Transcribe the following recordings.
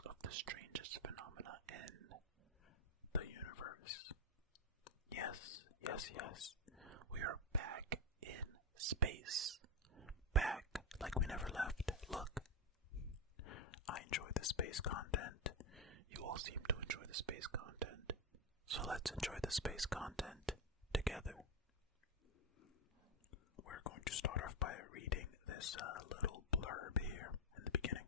because of the strangest phenomena in the universe. Yes, yes, yes. We are back in space. Back like we never left. Look. I enjoy the space content. You all seem to enjoy the space content. So let's enjoy the space content together. We're going to start off by reading this little blurb here in the beginning.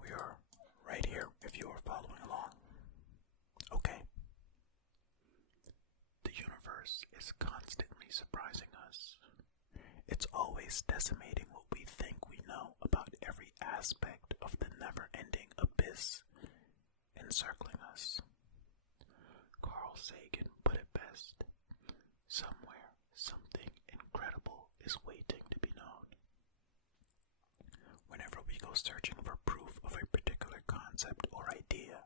We are right here if you are following along. Okay. The universe is constantly surprising us. It's always decimating what we think we know about every aspect of the never-ending abyss encircling us. Carl Sagan put it best. Somewhere, something incredible is waiting to be known. Whenever we go searching for proof of a particular concept or idea,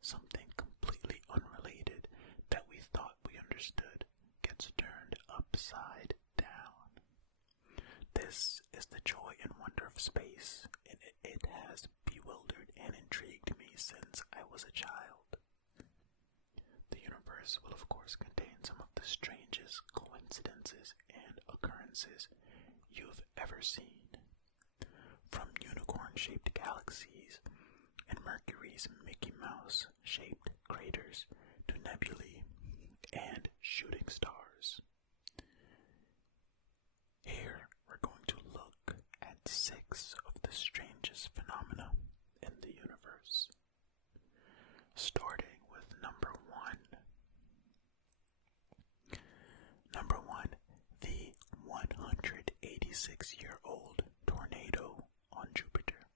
something completely unrelated that we thought we understood gets turned upside down. This is the joy and wonder of space, and it has bewildered and intrigued me since I was a child. The universe will of course contain some of the strangest coincidences and occurrences you've ever seen. From unicorn-shaped galaxies and Mercury's Mickey Mouse-shaped craters to nebulae and shooting stars. Here we're going to look at 6 of the strangest phenomena in the universe. Starting with number 1. Number 1, the 186-year-old tornado on Jupiter.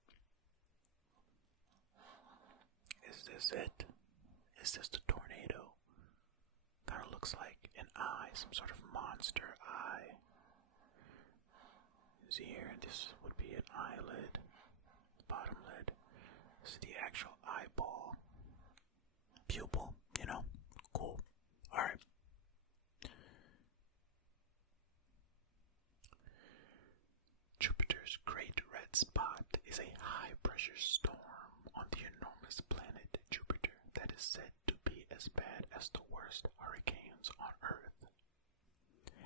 Is this it? Is this the tornado? Kind of looks like an eye, some sort of monster eye. See here, this would be an eyelid, bottom lid. This is the actual eyeball. Pupil, you know, cool. Alright. Jupiter's Great Red Spot is a high-pressure storm on the enormous planet Jupiter that is said to be as bad as the worst hurricanes on Earth.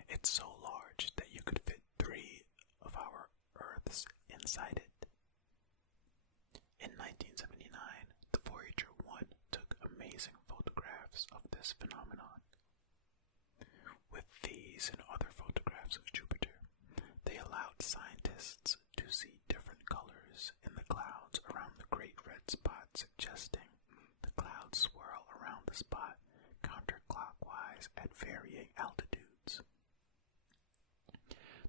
It's so large that you could fit 3 of our Earths inside it. In 1979, the Voyager 1 took amazing photographs of this phenomenon. With these and other photographs of Jupiter, they allowed scientists to see different colors in the clouds around the Great Red Spot, suggesting the clouds swirl around the spot counterclockwise at varying altitudes.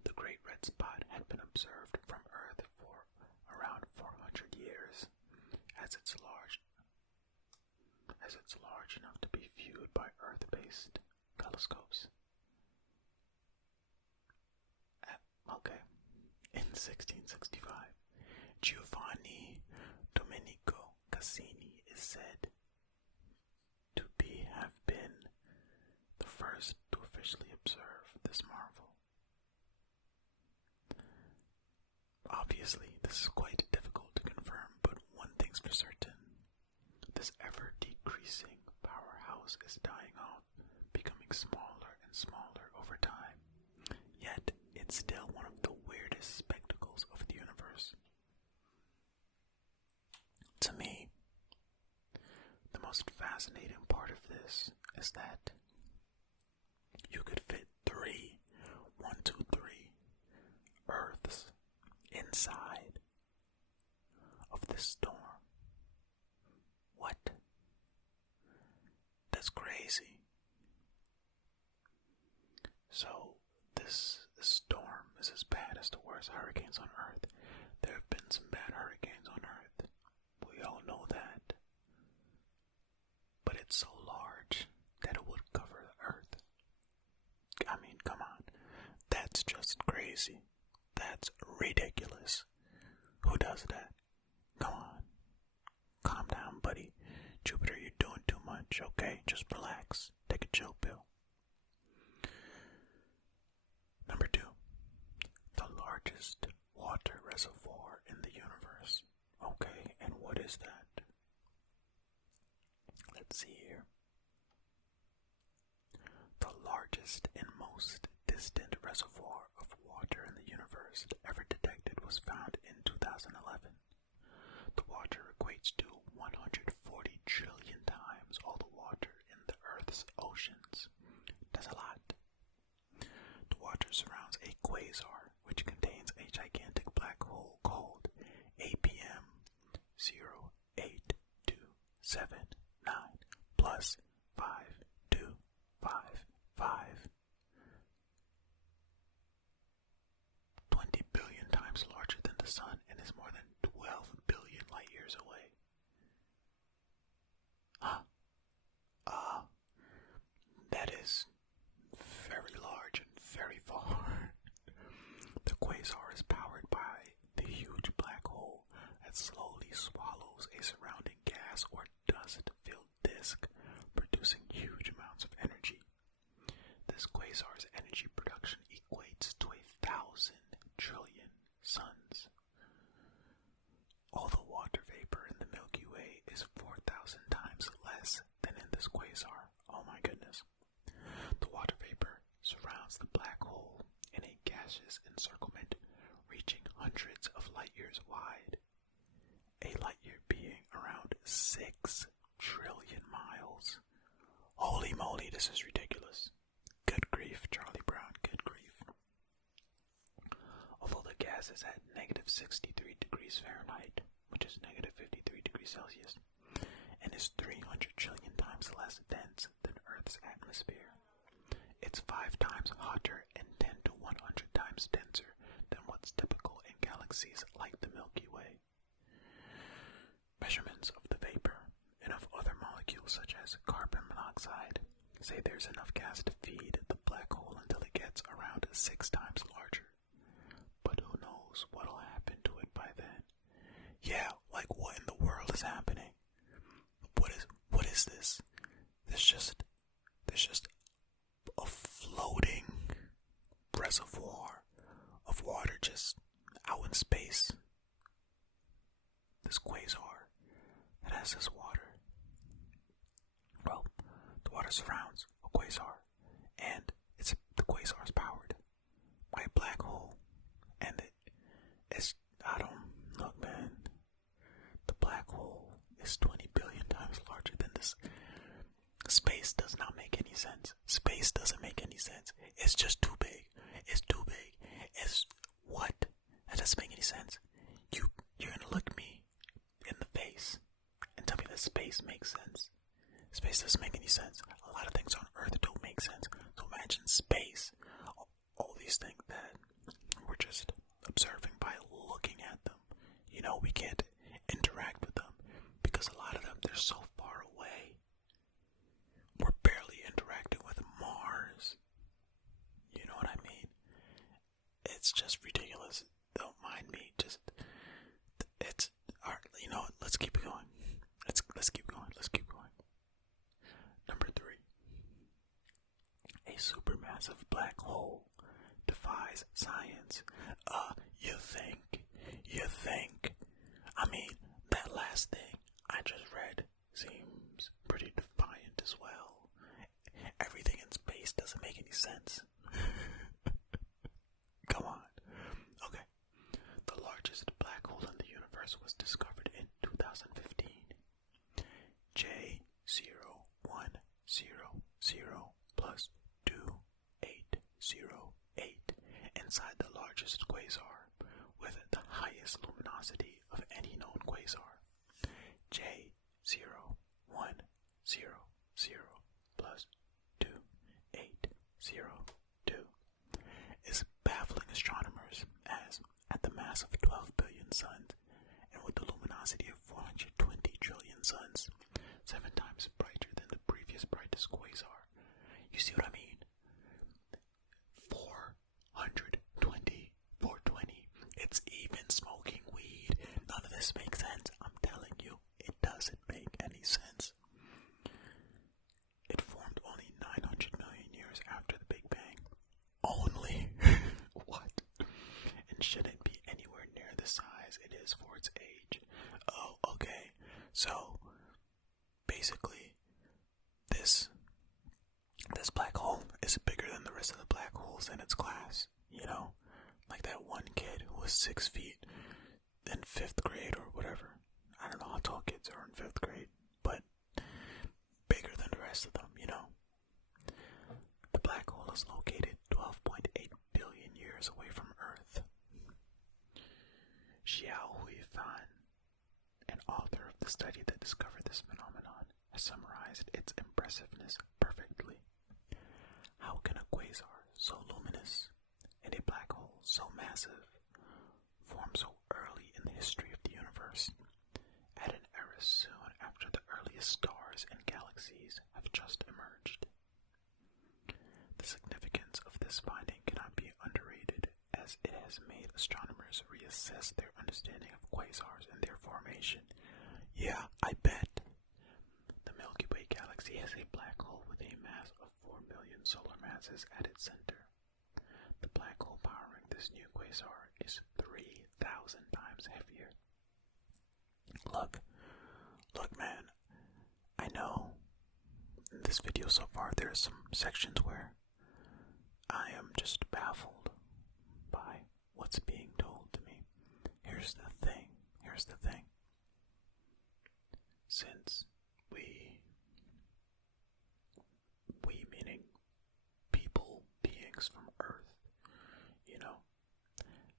The Great Red Spot had been observed from Earth for around 400 years, as it's large enough to be viewed by Earth-based telescopes. Okay. In 1665, Giovanni Domenico Cassini is said to have been the first to officially observe this marvel. Obviously, this is quite difficult to confirm, but one thing's for certain. This ever-decreasing powerhouse is dying off, becoming smaller and smaller over time. Yet, it's still one of the weirdest spectacles of the universe. To me, the most fascinating part of this is that you could fit 3 Earths inside of this storm. What? That's crazy. So, this storm is as bad as the worst hurricanes on Earth. There have been some bad hurricanes on Earth. We all know that. But it's so large that it would cover the Earth. I mean, come on. That's just crazy. That's ridiculous. Who does that? Come on. Calm down, buddy. Jupiter, you're doing too much, okay? Just relax. Take a chill pill. Number 2. The largest water reservoir in the universe. Okay, is that? Let's see here. The largest and most distant reservoir of water in the universe ever detected was found in 2011. The water equates to 140 trillion times all the water in the Earth's oceans. That's a lot. The water surrounds a quasar, which contains a gigantic black hole called APM 08279 plus 5255. 20 billion times larger than the Sun and is more than 12 billion light years away. That is very large and very far. The quasar is powered by the huge black hole that slowly swallows a surrounding gas or dust-filled disk, producing huge amounts of energy. This quasar's energy production equates to 1,000 trillion suns. All the water vapor in the Milky Way is 4,000 times less than in this quasar. Oh my goodness. The water vapor surrounds the black hole in a gaseous encirclement reaching hundreds of light years wide. A light year being around 6 trillion miles. Holy moly, this is ridiculous. Good grief, Charlie Brown, good grief. Although the gas is at negative 63 degrees Fahrenheit, which is negative 53 degrees Celsius, and is 300 trillion times less dense than Earth's atmosphere, it's 5 times hotter and 10 to 100 times denser than what's typical in galaxies like the Milky Way. Measurements of the vapor and of other molecules such as carbon monoxide say there's enough gas to feed the black hole until it gets around 6 times larger. But who knows what'll happen to it by then? Yeah, like what in the world is happening? What is this? There's just a floating reservoir of water just out in space. This quasar that has this water. Well, the water surrounds a quasar, and the quasar is powered by a black hole, and look, man, the black hole is 20 billion times larger than this. Space does not make any sense. Space doesn't make any sense. It's just too big. It's too big. It's what? That doesn't make any sense. You're gonna look me in the face and tell me that space makes sense. Space doesn't make any sense. A lot of things on Earth don't make sense. So imagine space. All these things that we're just observing by looking at them. You know, we can't interact with them because a lot of them, they're so far away. We're barely interacting with Mars. You know what I mean? It's just ridiculous. Don't mind me. It's alright. You know what? Let's keep going. Let's keep going. Let's keep going. Number 3. A supermassive black hole defies science. You think. I mean, that last thing I just read seems pretty defiant as well. Everything in space doesn't make any sense. Come on. Okay. The largest black hole in the universe was discovered in 2015. J0100 plus 2808 inside the largest quasar with the highest luminosity of any known quasar. J0100 plus 2802 is baffling astronomers as at the mass of 12 billion suns and with the luminosity of 420 trillion suns, 7 times brighter than the previous brightest quasar. You see what I mean? 420, 420. It's even smoking weed. None of this makes sense. I'm telling you, it doesn't make any sense. It formed only 900 million years after the Big Bang. Only? What? And shouldn't be anywhere near the size it is for its age. Oh, okay. basically, this black hole is bigger than the rest of the black holes in its class. You know, like that one kid who was 6 feet in 5th grade or whatever. I don't know how tall kids are in 5th grade, but bigger than the rest of them, you know. The black hole is located 12.8 billion years away from Earth. Xiao Huifan, an author of the study that discovered this phenomenon, has summarized its impressiveness perfectly. How can a quasar so luminous and a black hole so massive form so early in the history of the universe, at an era soon after the earliest stars and galaxies have just emerged? The significance of this finding cannot be underrated, as it has made astronomers reassess their understanding of quasars and their formation. Yeah, I bet. The Milky Way galaxy has a black hole with a mass of 4 million solar masses at its center. The black hole powering this new quasar is 3,000 times heavier. Look, man, I know in this video so far there are some sections where I am just baffled by what's being told to me. Here's the thing. Since we meaning people, beings from Earth, you know,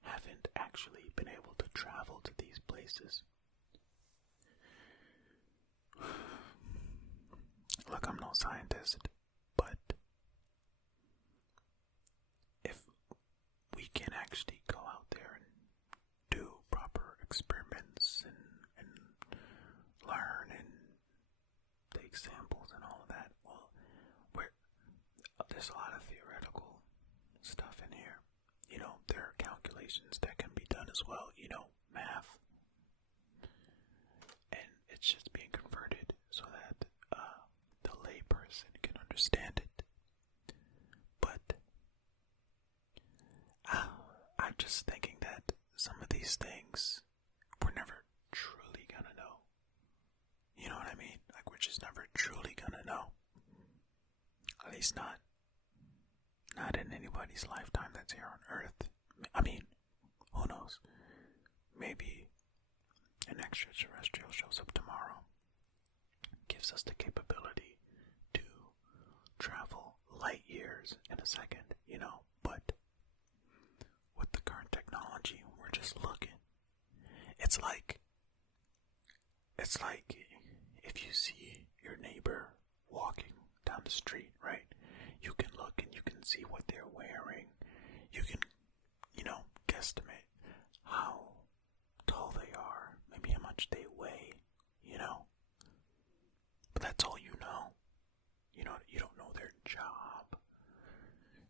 haven't actually been able to travel to these places. Look, I'm no scientist, but if we can actually go out there and do proper experiments and learn and take samples and all of that, well, there's a lot of theoretical stuff in here. You know, there are calculations that can be done as well, you know, math. And it's just being converted so that the layperson can understand it. But I'm just thinking that some of these things we're never truly gonna know. You know what I mean? Like, we're just never truly gonna know. At least not in anybody's lifetime that's here on Earth. I mean, who knows? Maybe an extraterrestrial shows up tomorrow, gives us the capability to travel light years in a second, you know, but with the current technology, we're just looking. It's like if you see your neighbor walking down the street, right? You can look and you can see what they're wearing. You can, you know, guesstimate how tall they are, maybe how much they weigh, you know. But that's all you know. You know, you don't know their job.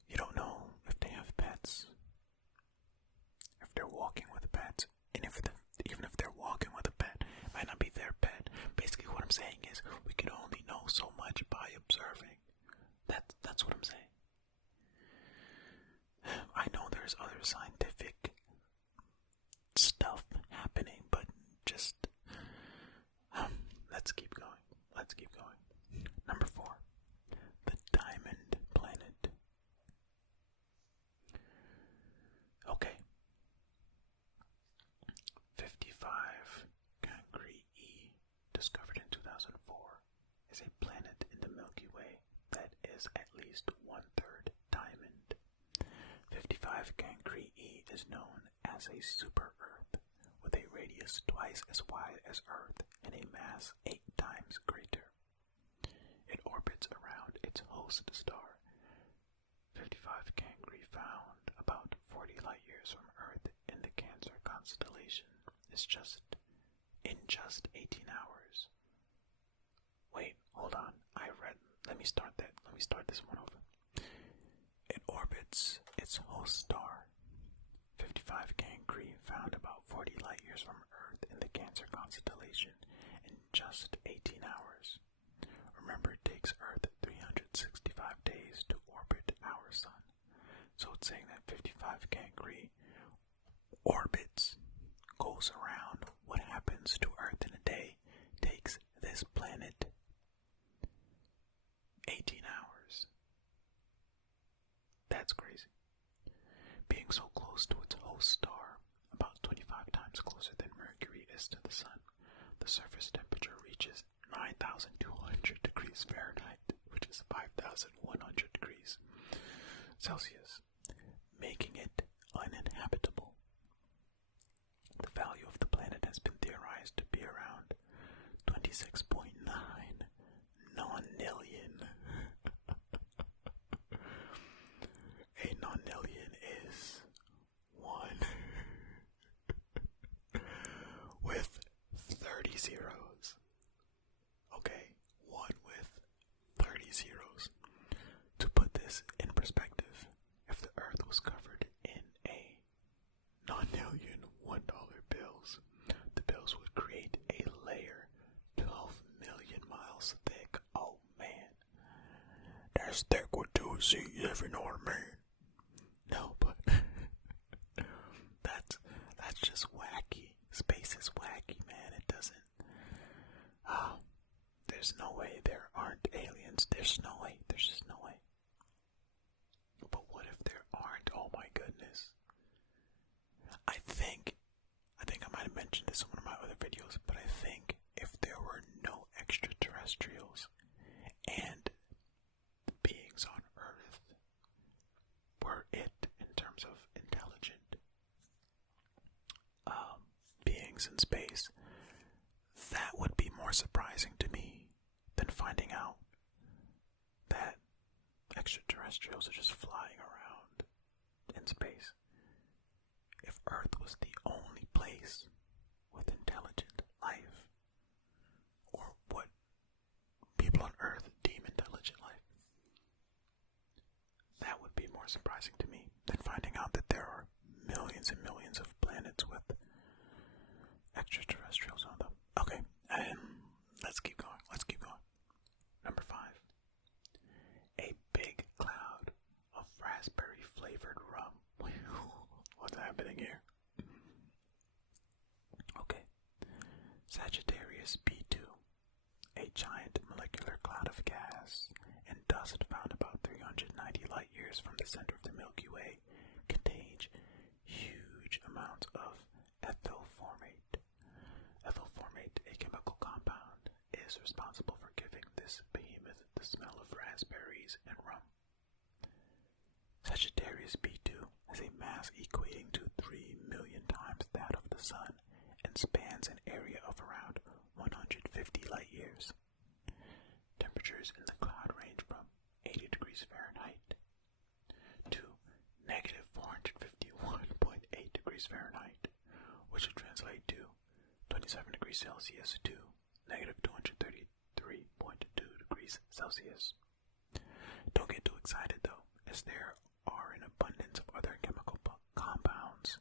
You don't know if they have pets, if they're walking with pets, and even if they're walking with a pet, it might not be their pet. Basically, what I'm saying is we can only know so much by observing. That's what I'm saying. I know there's other scientific stuff happening, but just let's keep going. Number 4, the Diamond Planet. Okay. 55 Cancri E, discovered in 2004, is a planet in the Milky Way that is at least 1/3 diamond. 55 Cancri E is known as a super-Earth, with a radius twice as wide as Earth and a mass 8 times greater. It orbits around its host star. 55 Cancri, found about 40 light years from Earth in the Cancer constellation, is in just 18 hours. Wait, hold on. Let me start this one over. It orbits its host star. 55 Cancri, found about 40 light years from Earth in the Cancer constellation, in just 18 hours. Remember, it takes Earth 365 days to orbit our sun. So it's saying that 55 Cancri goes around what happens to Earth in a day, takes this planet That's crazy. Being so close to its host star, about 25 times closer than Mercury is to the Sun, the surface temperature reaches 9,200 degrees Fahrenheit, which is 5,100 degrees Celsius, making it uninhabitable. The value of the planet has been theorized to be around 26.9 nonillion. A nonillion is one with 30 zeros. Okay, one with 30 zeros. To put this in perspective, if the Earth was covered in a nonillion $1 bills, the bills would create a layer 12 million miles thick. Oh man, that's thick with two C's, if you know what I mean. No, but that's just wacky. Space is wacky, man. It doesn't. There's no way there aren't aliens. There's no way. There's just no way. But what if there aren't? Oh my goodness. I think I might have mentioned this in one of my other videos, but I think if there were no extraterrestrials and beings on Earth were it in terms of intelligent beings in space, that would be more surprising to me than finding out that extraterrestrials are just flying around in space. If Earth was the only place with intelligent life, or what people on Earth deem intelligent life, that would be more surprising to me than finding out that there are millions and millions of planets with extraterrestrials on them. Okay, and let's keep going. Number 5. A big cloud of raspberry flavored rum. What's happening here? Okay. Sagittarius B2, a giant molecular cloud of gas and dust found about 390 light years from the center of the Milky Way, contains huge amounts of ethylformate. Ethylformate, a chemical compound, is responsible for giving this behemoth the smell of raspberries and rum. Sagittarius B2 has a mass equating to 3 million times that of the Sun and spans an area of around 150 light years. Temperatures in the cloud range from 80 degrees Fahrenheit to negative 451.8 degrees Fahrenheit, which would translate to 27 degrees Celsius to negative 233.2 degrees Celsius. Don't get too excited though, as there are an abundance of other chemical compounds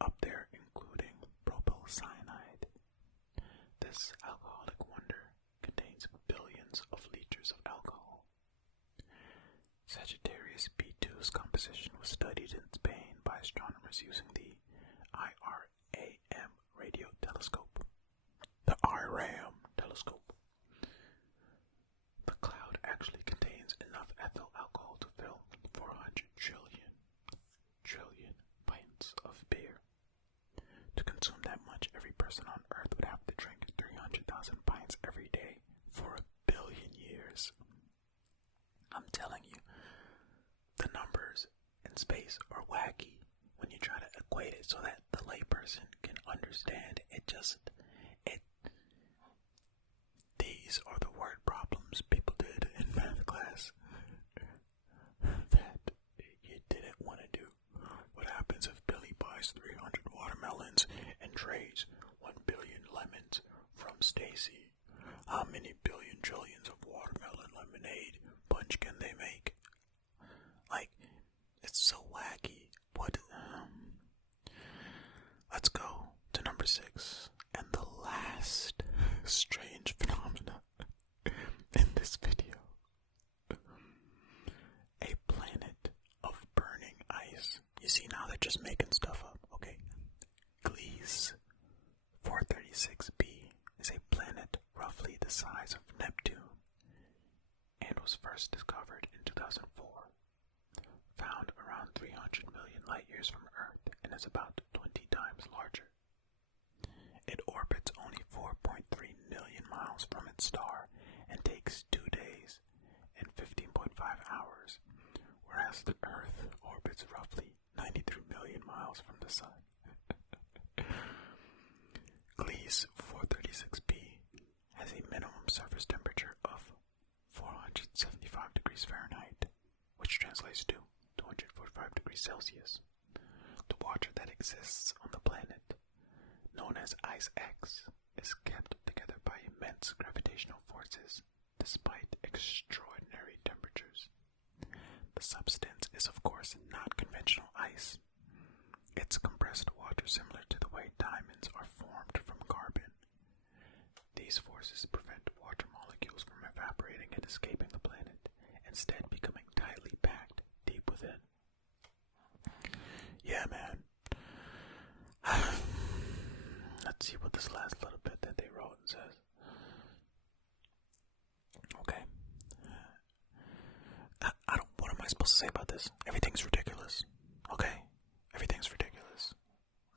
up there, including propyl cyanide. This alcoholic wonder contains billions of liters of alcohol. Sagittarius B2's composition was studied in Spain by astronomers using the IRAM radio telescope. The IRAM telescope. The cloud actually contains enough ethyl alcohol to fill 400 trillion pints of beer. To consume that much, every person on Earth would have to drink 300,000 pints every day for 1 billion years. I'm telling you, the numbers in space are wacky when you try to equate it so that the layperson can understand. These are the word problems people did in math class that you didn't want to do. What happens if Billy buys 300 watermelons and trades 1 billion lemons from Stacy? How many billion trillions of watermelon lemonade punch can they make? Like, it's so wacky. Let's go to number 6 and the last strange phenomena in this video. A planet of burning ice. You see, now they're just making stuff up, okay? Gliese 436b is a planet roughly the size of Neptune and was first discovered in 2004. Found light-years from Earth and is about 20 times larger. It orbits only 4.3 million miles from its star and takes 2 days and 15.5 hours, whereas the Earth orbits roughly 93 million miles from the Sun. Gliese 436b has a minimum surface temperature of 475 degrees Fahrenheit, which translates to 245 degrees Celsius. The water that exists on the planet, known as Ice X, is kept together by immense gravitational forces despite extraordinary temperatures. The substance is, of course, not conventional ice. It's compressed water similar to the way diamonds are formed from carbon. These forces prevent water molecules from evaporating and escaping the planet, instead becoming tightly packed deep within. Yeah, man. Let's see what this last little bit that they wrote says. Okay. What am I supposed to say about this? Everything's ridiculous. Okay? Everything's ridiculous.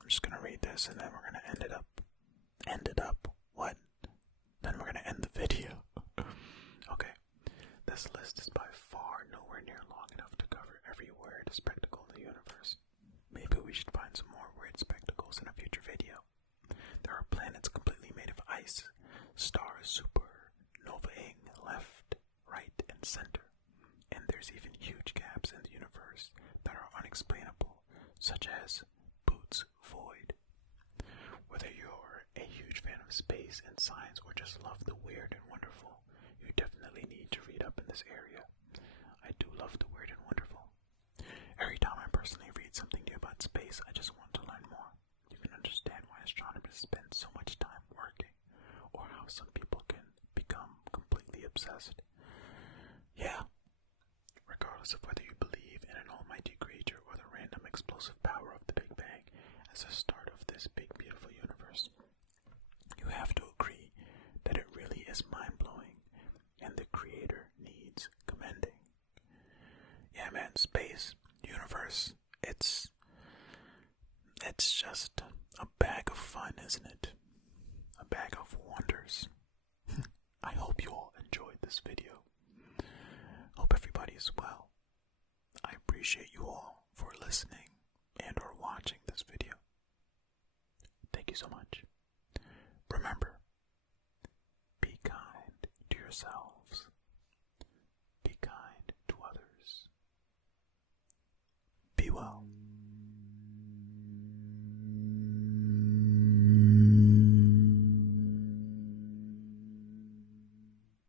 I'm just gonna read this and then we're gonna end it up. End it up? What? Then we're gonna end the video. Okay. This list is by far nowhere near long enough to cover every weird spectacle in the universe. Maybe we should find some more weird spectacles in a future video. There are planets completely made of ice, stars supernovaing left, right, and center. And there's even huge gaps in the universe that are unexplainable, such as Boots Void. Whether you're a huge fan of space and science or just love the weird and wonderful, you definitely need to read up in this area. I do love the weird and wonderful. Every time I personally read something new about space, I just want to learn more. You can understand why astronomers spend so much time working, or how some people can become completely obsessed. Yeah. Regardless of whether you believe in an almighty creator or the random explosive power of the Big Bang as the start of this big beautiful universe, you have to agree that it really is mind-blowing and the creator needs commending. Yeah, man, space, universe, it's just a bag of fun, isn't it? A bag of wonders. I hope you all enjoyed this video. Hope everybody is well. I appreciate you all for listening and or watching this video. Thank you so much. Remember, be kind to yourselves. Be kind to others. Be well.